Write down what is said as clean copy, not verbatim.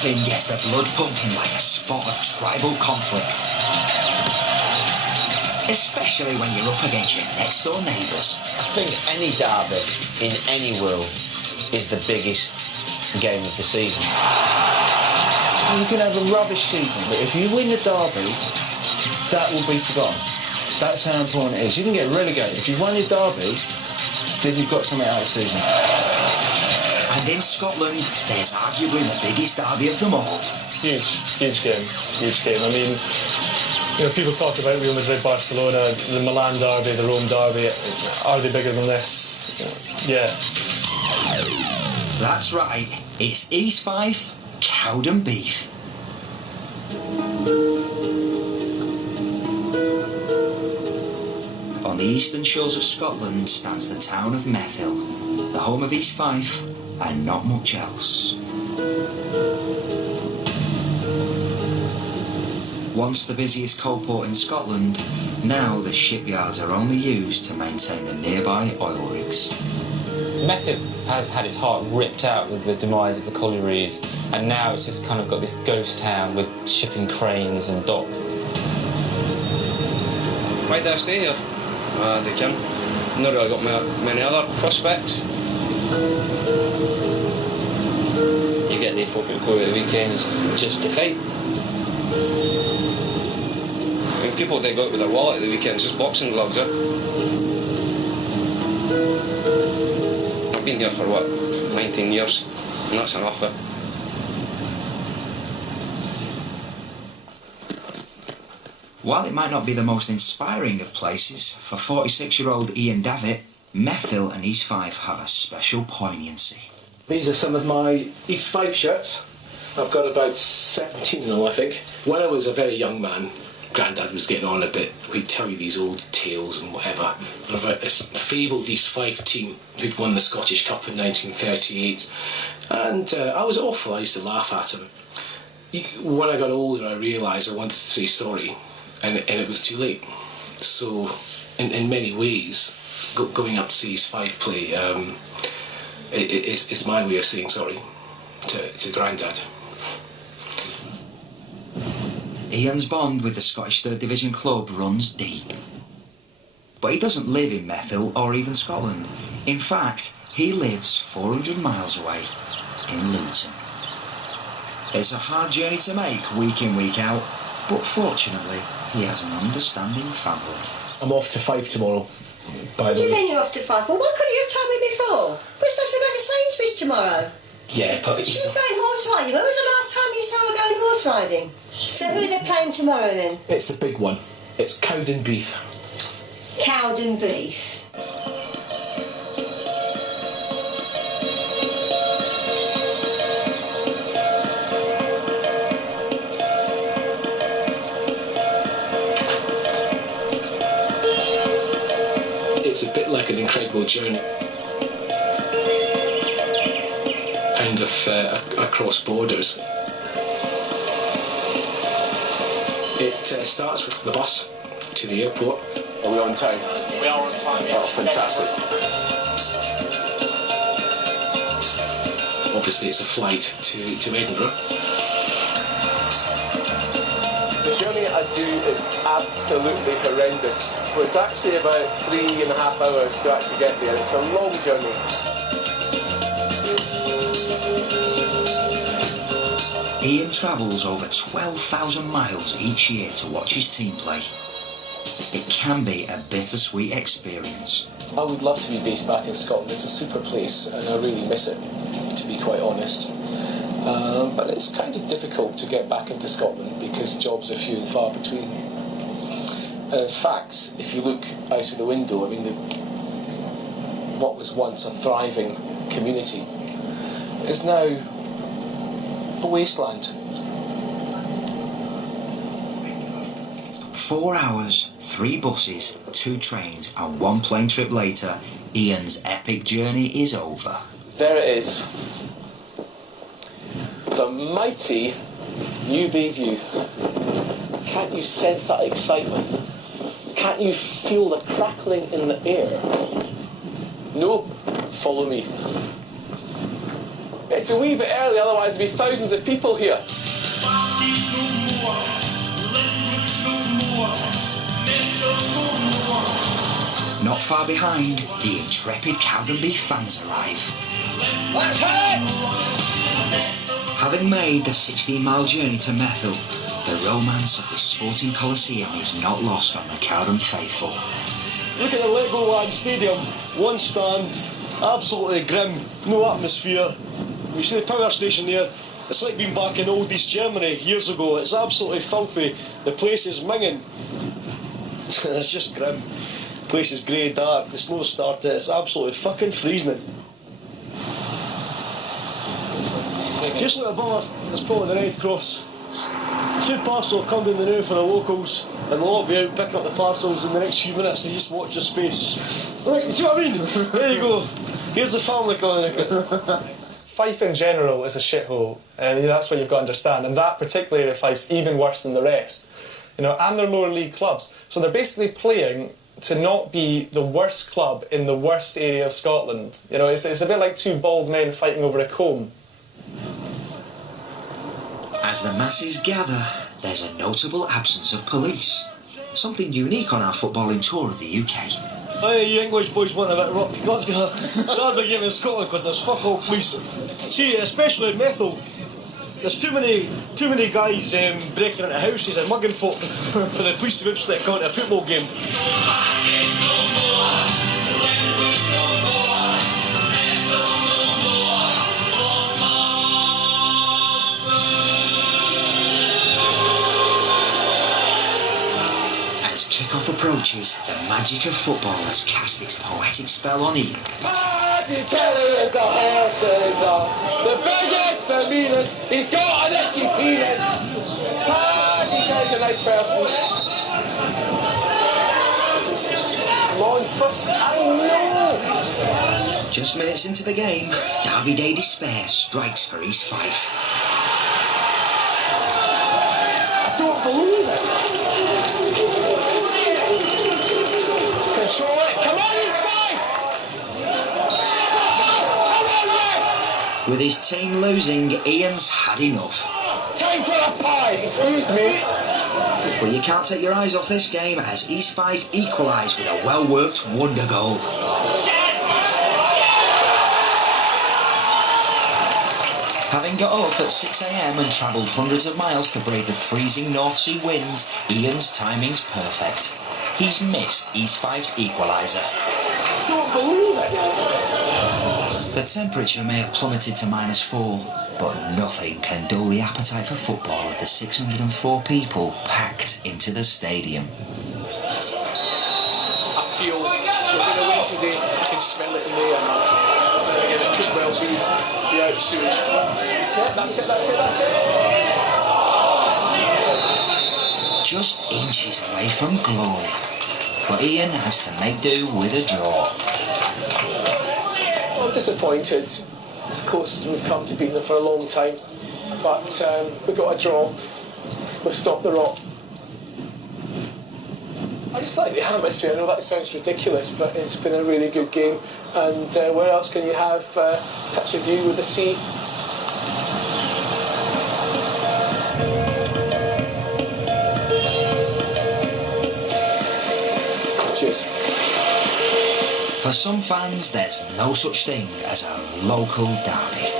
Nothing gets the blood pumping like a spot of tribal conflict. Especially when you're up against your next door neighbours. I think any derby in any world is the biggest game of the season. You can have a rubbish season, but if you win the derby, that will be forgotten. That's how important it is. You can get relegated. If you've won your derby, then you've got something out of the season. And in Scotland, there's arguably the biggest derby of them all. Huge game. I mean, you know, people talk about Real Madrid, Barcelona, the Milan derby, the Rome derby. Are they bigger than this? Yeah. That's right. It's East Fife, Cowden Beef. On the eastern shores of Scotland stands the town of Methil, the home of East Fife, and not much else. Once the busiest coal port in Scotland, now the shipyards are only used to maintain the nearby oil rigs. Methil has had its heart ripped out with the demise of the collieries, and now it's just kind of got this ghost town with shipping cranes and docks. Why did I stay here? They can. Not really got many other prospects. You get the folk that go at the weekends just to fight. I mean, people they go out with their wallet at the weekends, just boxing gloves, I've been here for 19 years, and that's enough. While it might not be the most inspiring of places, for 46-year-old Ian Davitt, Methil and East Fife have a special poignancy. These are some of my East Fife shirts. I've got about 17 in all, I think. When I was a very young man, Grandad was getting on a bit. We'd tell you these old tales and whatever about this fabled East Fife team who'd won the Scottish Cup in 1938. And I was awful, I used to laugh at him. When I got older, I realised I wanted to say sorry, and it was too late. So, in many ways, going up to see East Fife play, it's my way of saying sorry to Grandad. Ian's bond with the Scottish 3rd Division club runs deep. But he doesn't live in Methil or even Scotland. In fact, he lives 400 miles away in Luton. It's a hard journey to make week in, week out, but fortunately, he has an understanding family. I'm off to Fife tomorrow, by the way. What do you mean you're off to Fife? Well, why couldn't you have told me before? We're supposed to be going to Sainsbury's tomorrow. Yeah, but... She was going horse riding. When was the last time you saw her going horse riding? So who are they playing tomorrow then? It's the big one. It's Cowden Beef. Cowden Beef. It's a bit like an incredible journey. Kind of across borders. It starts with the bus to the airport. Are we on time? We are on time, yeah. Oh, fantastic. Obviously it's a flight to Edinburgh. The journey I do is absolutely horrendous. Well, it's actually about 3.5 hours to actually get there. It's a long journey. Ian travels over 12,000 miles each year to watch his team play. It can be a bittersweet experience. I would love to be based back in Scotland. It's a super place and I really miss it, to be quite honest. But it's kind of difficult to get back into Scotland because jobs are few and far between. And in fact, if you look out of the window, I mean, what was once a thriving community is now a wasteland. 4 hours, 3 buses, 2 trains and 1 plane trip later, Ian's epic journey is over. There it is. The mighty New Bay View. Can't you sense that excitement? Can't you feel the crackling in the air? No? Follow me. It's a wee bit early, otherwise there'd be thousands of people here. Not far behind, the intrepid Cowdenbeath fans arrive. Let's head! Having made the 16-mile journey to Methil, the romance of this sporting coliseum is not lost on the Cowden faithful. Look at the Legoland Stadium, one stand, absolutely grim, no atmosphere. You see the power station there, it's like being back in old East Germany years ago. It's absolutely filthy, the place is minging. It's just grim. The place is grey, dark, the snow started, it's absolutely fucking freezing. Just look above us, there's probably the Red Cross. Food parcel will come down the road for the locals, and they'll all be out picking up the parcels in the next few minutes, so you just watch your space. Right, you see what I mean? There you go. Here's the family coming. Fife in general is a shithole, and that's what you've got to understand. And that particular area of Fife's even worse than the rest. You know, and they're lower league clubs, so they're basically playing to not be the worst club in the worst area of Scotland. You know, it's a bit like two bald men fighting over a comb. As the masses gather, there's a notable absence of police. Something unique on our footballing tour of the UK. Hey, you English boys want a bit of rock. You got the derby game in Scotland because there's fuck all police. See, especially in Methil, there's too many guys breaking into houses and mugging folk for the police to go to come to a football game. As kick-off approaches, the magic of football has cast its poetic spell on Ian. Party Kelly is a horse, is the biggest, the meanest, he's got an itchy penis. Party Kelly's a nice person. Come on, first time, no! Just minutes into the game, Derby Day despair strikes for East Fife. I don't believe it. Control it, come on, East Fife! Come on, Red! With his team losing, Ian's had enough. Time for a pie, excuse me. But you can't take your eyes off this game as East Fife equalise with a well-worked wonder goal. Having got up at 6 a.m. and travelled hundreds of miles to brave the freezing North Sea winds, Ian's timing's perfect. He's missed East Fife's equaliser. Don't believe it. The temperature may have plummeted to -4, but nothing can dull the appetite for football of the 604 people packed into the stadium. I feel we're going to win today. I can smell it in the air. Again, it could well be out soon. That's it. Just inches away from glory. But Ian has to make do with a draw. I'm disappointed. It's close as we've come to beating them for a long time. But we got a draw. We've stopped the rot. I just like the atmosphere. I know that sounds ridiculous, but it's been a really good game. And where else can you have such a view with the sea? Cheers. For some fans, there's no such thing as a local derby.